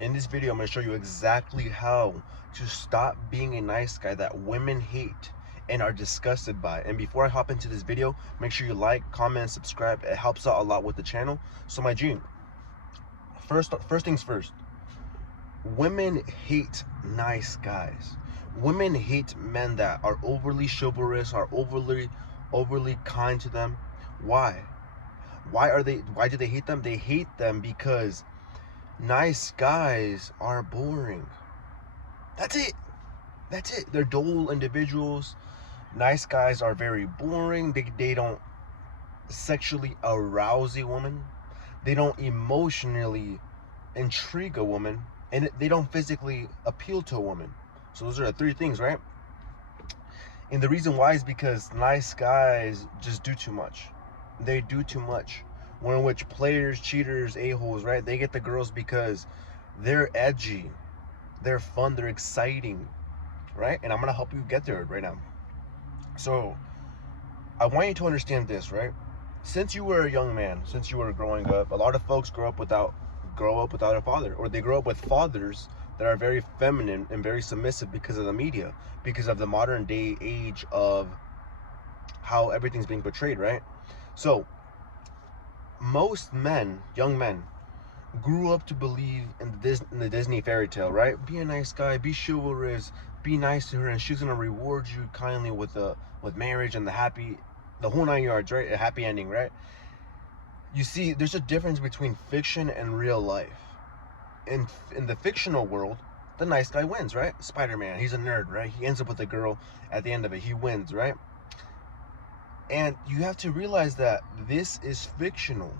In this video, I'm going to show you exactly how to stop being a nice guy that women hate and are disgusted by. And before I hop into this video, make sure you like, comment, and subscribe. It helps out a lot with the channel. So my G, first things first. Women hate nice guys. Women hate men that are overly chivalrous, are overly kind to them. Why? Why do they hate them? They hate them because nice guys are boring. That's it. That's it. They're dull individuals. Nice guys are very boring. They don't sexually arouse a woman. They don't emotionally intrigue a woman. And they don't physically appeal to a woman. So those are the three things, right? And the reason why is because nice guys just do too much. They do too much. One in which players, cheaters, a-holes, right? They get the girls because they're edgy, they're fun, they're exciting, right? And I'm gonna help you get there right now. So I want you to understand this, right? Since you were a young man, since you were growing up, a lot of folks grow up without a father, or they grow up with fathers that are very feminine and very submissive because of the media, because of the modern day age of how everything's being portrayed, right? So most men, young men, grew up to believe in the Disney fairy tale, right? Be a nice guy, be chivalrous, be nice to her, and she's gonna reward you kindly with marriage and the whole nine yards, right? A happy ending, right? You see, there's a difference between fiction and real life. In the fictional world, the nice guy wins, right? Spider-Man, he's a nerd, right? He ends up with a girl at the end of it. He wins, right? And you have to realize that this is fictional.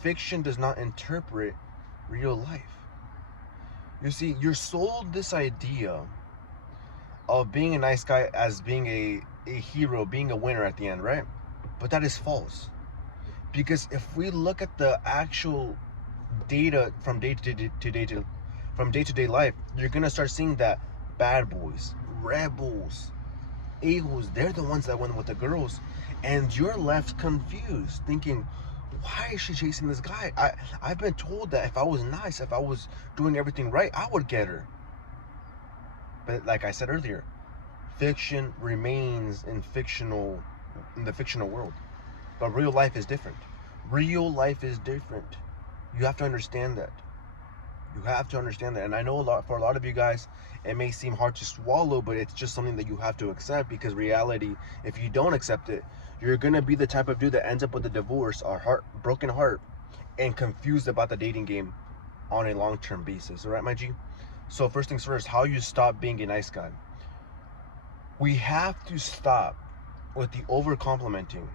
Fiction does not interpret real life. You see, you're sold this idea of being a nice guy as being a hero, being a winner at the end, right? But that is false. Because if we look at the actual data from day to day life, you're gonna start seeing that bad boys, rebels, a-holes, they're the ones that went with the girls, and you're left confused, thinking, why is she chasing this guy? I've been told that if I was nice, if I was doing everything right, I would get her. But like I said earlier, fiction remains in the fictional world. But real life is different. Real life is different. You have to understand that. You have to understand that. And I know for a lot of you guys, it may seem hard to swallow, but it's just something that you have to accept, because reality, if you don't accept it, you're going to be the type of dude that ends up with a divorce, a broken heart, and confused about the dating game on a long-term basis. All right, my G? So first things first, how you stop being a nice guy. We have to stop with the over-complimenting,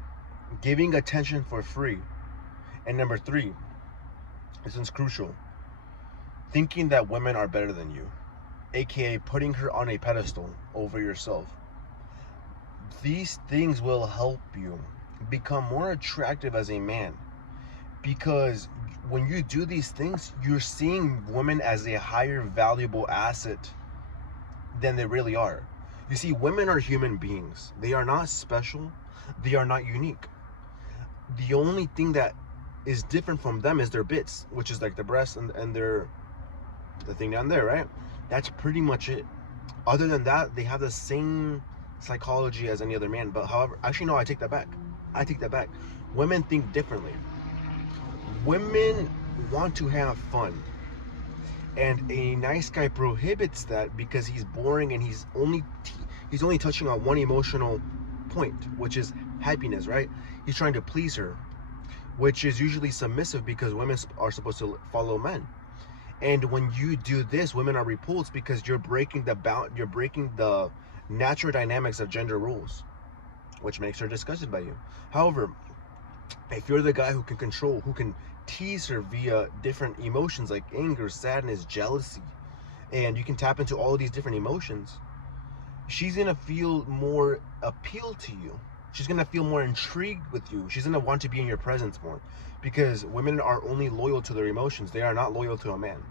giving attention for free. And number three, this one's crucial, thinking that women are better than you, aka putting her on a pedestal over yourself. These things will help you become more attractive as a man, because when you do these things, you're seeing women as a higher valuable asset than they really are. You see, women are human beings. They are not special. They are not unique. The only thing that is different from them is their bits, which is like the breast and the thing down there, right? That's pretty much it. Other than that, they have the same psychology as any other man. But however, actually no, I take that back. Women think differently. Women want to have fun, and a nice guy prohibits that because he's boring, and he's only touching on one emotional point, which is happiness, right? He's trying to please her, which is usually submissive, because women are supposed to follow men. And when you do this, women are repulsed, because you're breaking the natural dynamics of gender rules, which makes her disgusted by you. However, if you're the guy who can tease her via different emotions like anger, sadness, jealousy, and you can tap into all of these different emotions, she's gonna feel more appeal to you. She's gonna feel more intrigued with you. She's gonna want to be in your presence more, because women are only loyal to their emotions. They are not loyal to a man.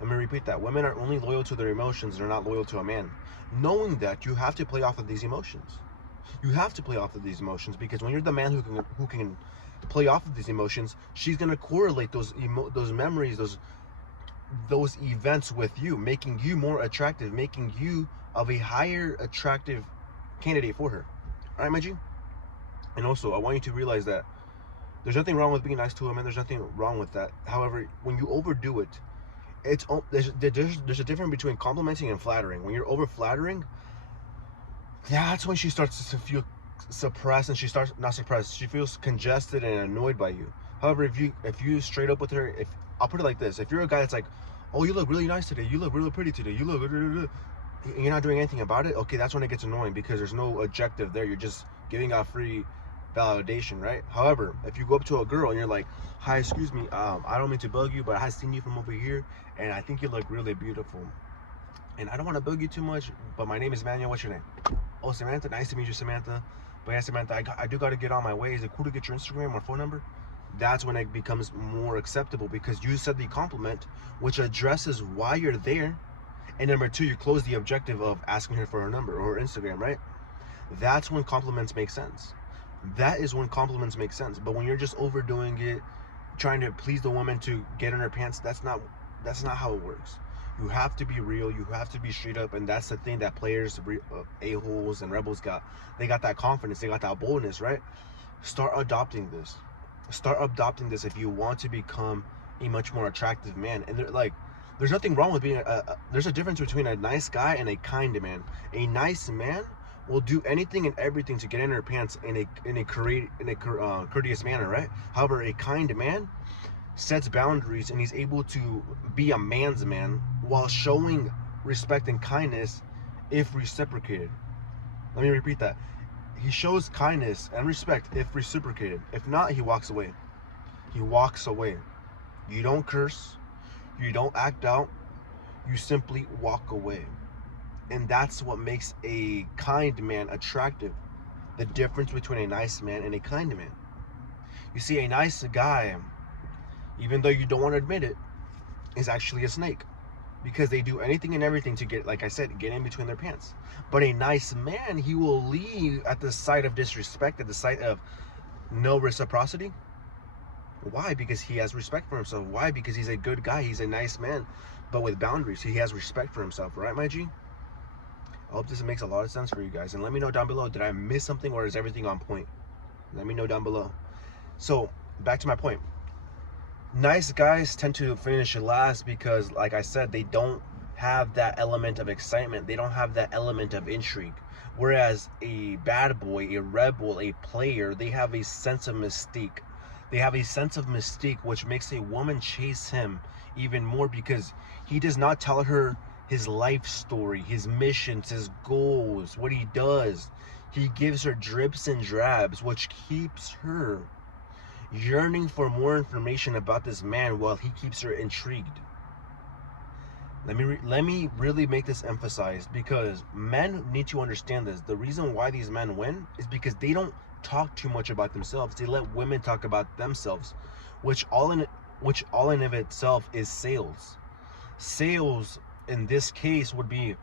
Let me repeat that. Women are only loyal to their emotions. They're not loyal to a man. Knowing that, you have to play off of these emotions. You have to play off of these emotions, because when you're the man who can play off of these emotions, she's gonna correlate those memories, those events with you, making you more attractive, making you of a higher attractive candidate for her. All right, my G? And also, I want you to realize that there's nothing wrong with being nice to a woman. There's nothing wrong with that. However, when you overdo it, there's a difference between complimenting and flattering. When you're over flattering, that's when she starts to feel suppressed, and she starts not suppressed. She feels congested and annoyed by you. However, if you straight up with her, if I'll put it like this, if you're a guy that's like, oh, you look really nice today, you look really pretty today, you look, and you're not doing anything about it, okay, that's when it gets annoying because there's no objective there. You're just giving out free validation, right? However, if you go up to a girl and you're like, hi, excuse me, I don't mean to bug you, but I seen you from over here, and I think you look really beautiful. And I don't want to bug you too much, but my name is Manuel. What's your name? Oh, Samantha. Nice to meet you, Samantha. But yeah, Samantha, I do got to get on my way. Is it cool to get your Instagram or phone number? That's when it becomes more acceptable because you said the compliment, which addresses why you're there. And number two, you close the objective of asking her for her number or her Instagram, right? That's when compliments make sense. That is when compliments make sense. But when you're just overdoing it, trying to please the woman to get in her pants, that's not how it works. You have to be real, you have to be straight up, and that's the thing that players, a-holes and rebels got. They got that confidence, they got that boldness, right? Start adopting this. Start adopting this if you want to become a much more attractive man. And there's nothing wrong with being there's a difference between a nice guy and a kind man. A nice man will do anything and everything to get in her pants in a courteous manner, right? However, a kind man sets boundaries and he's able to be a man's man while showing respect and kindness if reciprocated. Let me repeat that. He shows kindness and respect if reciprocated. If not, he walks away. He walks away. You don't curse. You don't act out. You simply walk away. And that's what makes a kind man attractive. The difference between a nice man and a kind man. You see, a nice guy, even though you don't want to admit it, is actually a snake. Because they do anything and everything to get, like I said, get in between their pants. But a nice man, he will leave at the sight of disrespect, at the sight of no reciprocity. Why? Because he has respect for himself. Why? Because he's a good guy. He's a nice man, but with boundaries. He has respect for himself. Right, my G? I hope this makes a lot of sense for you guys. And let me know down below, did I miss something or is everything on point? Let me know down below. So, back to my point. Nice guys tend to finish last because, like I said, they don't have that element of excitement. They don't have that element of intrigue. Whereas a bad boy, a rebel, a player, they have a sense of mystique. They have a sense of mystique which makes a woman chase him even more because he does not tell her his life story, his missions, his goals, what he does. He gives her drips and drabs, which keeps her yearning for more information about this man while he keeps her intrigued. Let me really make this emphasized because men need to understand this. The reason why these men win is because they don't talk too much about themselves. They let women talk about themselves, which all in of itself is sales. Sales in this case would be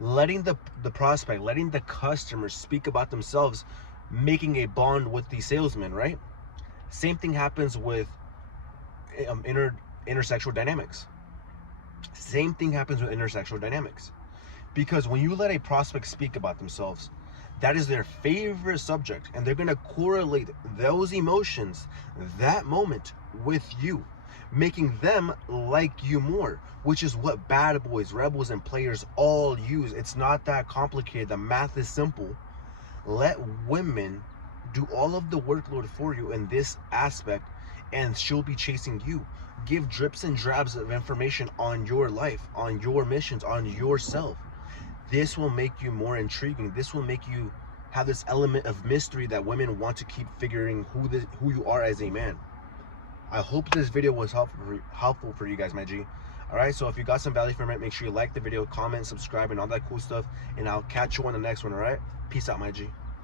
letting the prospect, letting the customer speak about themselves, making a bond with the salesman, right? Same thing happens with intersexual dynamics. Same thing happens with intersexual dynamics. Because when you let a prospect speak about themselves, that is their favorite subject, and they're going to correlate those emotions, that moment, with you, making them like you more, which is what bad boys, rebels, and players all use. It's not that complicated. The math is simple. Let women do all of the workload for you in this aspect, and she'll be chasing you. Give drips and drabs of information on your life, on your missions, on yourself. This will make you more intriguing. This will make you have this element of mystery that women want to keep figuring who you are as a man. I hope this video was helpful for you guys, my G. Alright, so if you got some value from it, make sure you like the video, comment, subscribe, and all that cool stuff. And I'll catch you on the next one, alright? Peace out, my G.